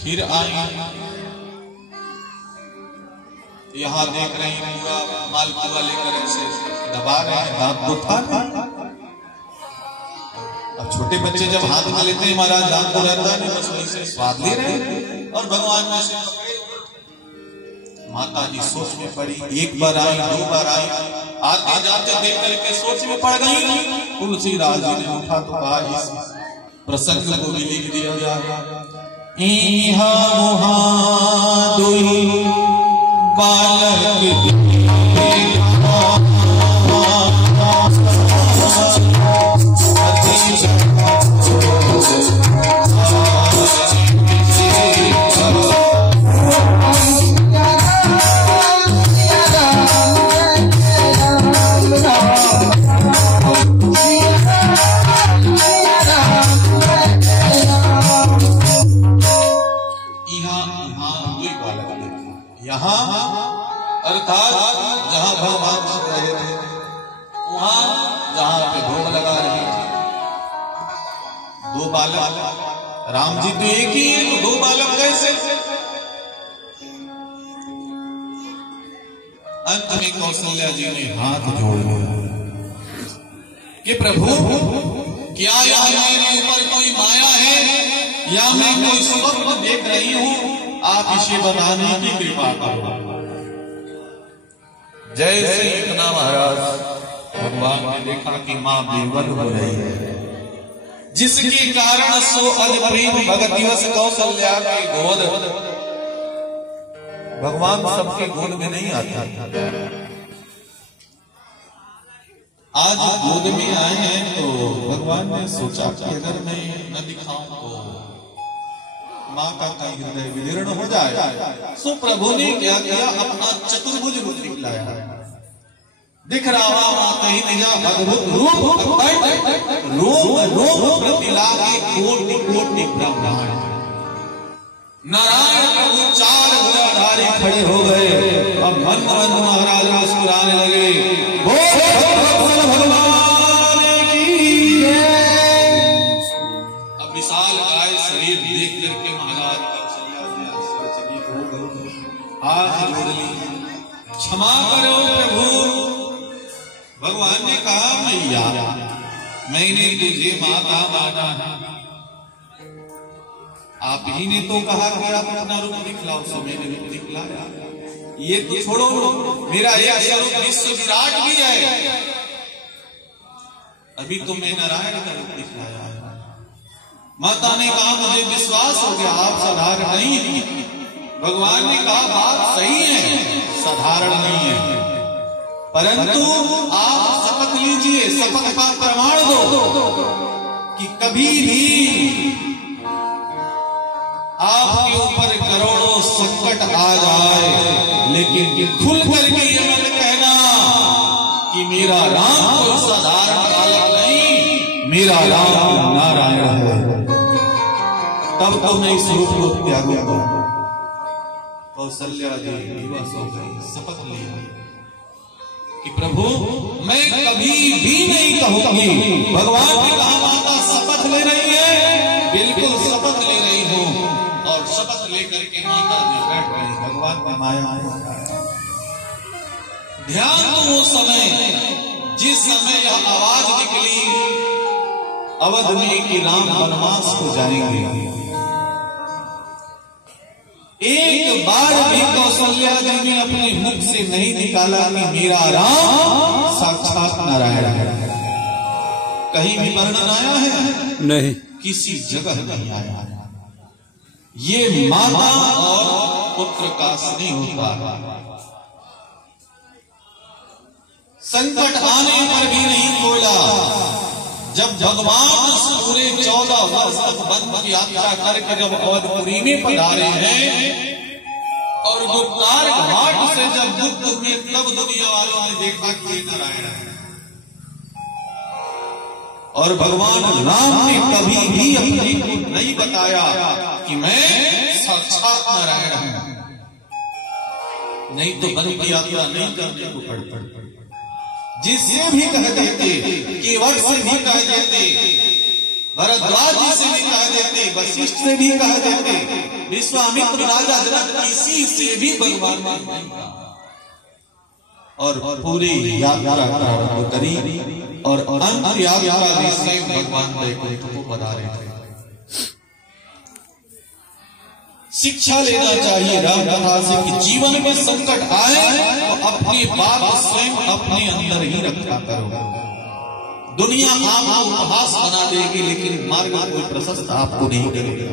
फिर आई, यहाँ देख रही पूरा मालपुआ लेकर ऐसे दबा रहे हैं, दांत तो था नहीं। अब छोटे बच्चे जब हाथ में लेते हैं महाराज, दांत तो रहता नहीं, बस वहीं से स्वाद ले रहे हैं और भगवान में से माता जी सोच में पड़ी। एक बार आई, दो बार आई, आते जाते देख करके सोच में पड़ गई। तुलसीदास जी ने उठा तो कहा इस प्रसंग को भी लिख दिया जाए। इहा मुहा दुई बालक अर्थात जहां भगवान रहे थे वहां जहां पे भोग लगा रहे थे। दो बालक, राम जी तो एक ही है, तो दो बालक कैसे? अंत में कौशल्या जी ने हाथ जोड़ लिया कि प्रभु क्या यहाँ मेरे ऊपर कोई माया है या मैं कोई स्वप्न देख रही हूं, आप इसे बताने की कृपा करो। जैसे इतना महाराज भगवान ने देखा कि मां बेवल हो रही है, जिसके कारण सो अजप्रीत भगतिवश कौशल्या के गोद। भगवान सबके गोद में नहीं आते, आज गोद में आए हैं तो भगवान ने सोचा कि अगर मैं न दिखाऊं तो मां का कहीं हृदय विदीर्ण हो जाए। सो प्रभु ने क्या किया, अपना चतुर्भुज रूप दिखलाया। दिख रहा मां कहीं निजा अद्भुत रूप, रूप रूप प्रतिलागे कोटि कोटि ब्रह्मांड। नारायण प्रभु चार भुजाधारी खड़े हो गए। अब मन मन महाराज मुस्कुराने लगे। अब विशाल काय शरीर देख करके महाराज आश्चर्यचकित हो गए, हाथ जोड़ ली, क्षमा करो प्रभु। भगवान ने कहा मैया मैंने तुझे माता माना है, आप ही ने तो कहा कि आप अपना रूप दिखलाओ, सो मैंने रूप दिखलाया। ये तो छोड़ो, मेरा एक स्वरूप विश्व विराट भी है, अभी तो मैं नारायण का रूप दिखलाया। माता ने कहा मुझे विश्वास हो गया आप साधारण नहीं है। भगवान ने कहा बात सही है, साधारण नहीं है, परंतु आप शपथ लीजिए, शपथ का प्रमाण दो कि कभी भी आपके ऊपर करोड़ों संकट आ जाए, लेकिन खुल करके ये मत कहना कि मेरा राम कोई साधारण बालक नहीं, मेरा राम नारायण है। तब तो मैं इस रूप को त्यागूंगा। कौशल्या जी विवश हो गई, शपथ लिया कि प्रभु मैं कभी भी नहीं कहूंगी। भगवान ने कहा माता शपथ ले रही है, बिल्कुल शपथ ले रही हूं। और शपथ लेकर के माता जी बैठ गई। भगवान की माया ध्यान तो वो समय जिस समय यह आवाज निकली अवध में कि राम वनवास को जाएंगे, एक बार भी कौशल्या जी ने अपने मुख से नहीं निकाला कि मेरा राम साक्षात नारायण है। कहीं भी वर्णन आया है? नहीं, किसी जगह नहीं आया। ये माता और पुत्र का स्नेह होता है। संकट आने पर भी नहीं खोला। जब भगवान पूरे 14 वर्ष तक वन की यात्रा करके जब अवधपुरी में पधारे हैं और गुप्तार घाट से जब बुद्ध में, तब दुनिया वालों ने देखा कि नारायण है। और भगवान राम ने कभी भी अपने को नहीं बताया कि मैं साक्षात नारायण हूं, नहीं तो वन की यात्रा नहीं करने को पड़ता। जिससे भी कह देते, केवट से भी कह देते, भरद्वाज जी से भी कह देते, वशिष्ठ से भी कह देते, विश्वामित्र राजा जनक किसी से भी भगवान ने नहीं कहा और पूरी यात्रा प्रारंभ करी और अंत यात्रा में स्वयं भगवान वैकुंठ को बता रहे थे। शिक्षा लेना चाहिए राम कथा से कि जीवन में संकट आए तो अपनी बात स्वयं अपने अंदर ही रखा करो। दुनिया आपको उपहास बना देगी लेकिन मार्ग कोई प्रशस्त आपको नहीं करेगा।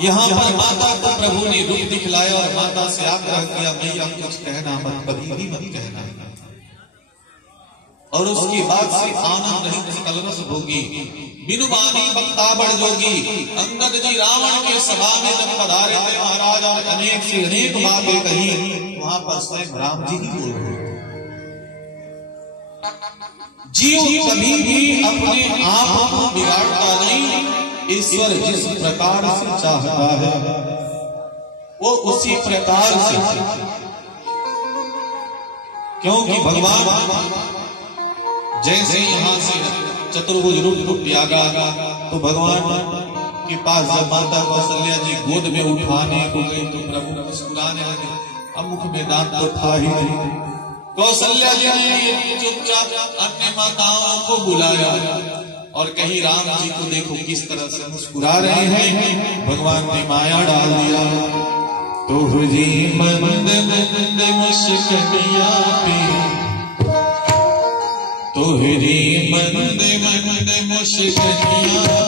यहाँ पर माता को प्रभु ने रूप दिखलाया और माता से आग्रह किया मैया कुछ कहना मत, कभी भी मत कहना। और उसकी बात से आनंद रहित कलरस होगी बिनु बानी बक्ताबड़ जोगी। अंगद जी रावण के सभा में जब पधारे थे महाराज और अनेक से अनेक बातें कही, वहां पर स्वयं राम जी ही बोल रहे थे। जीव कभी भी अपने आप को बिगाड़ता नहीं। ईश्वर जिस प्रकार से चाहता है वो उसी प्रकार से, क्योंकि भगवान जैसे यहाँ से चतुर्भुज रूप त्यागा तो भगवान के पास जब माता कौशल्या जी गोद में उठाने को गई तो प्रभु मुस्कुराने लगे। अब मुख में दांत तो था ही नहीं। कौशल्या जी ने चुपचाप अन्य माताओं को बुलाया और कहीं राम जी को देखो किस तरह से मुस्कुरा रहे हैं। भगवान ने माया डाल दिया। तोहरी मंद मंद मुस्कुराया पे, तोहरी मंद मंद मुस्कुराया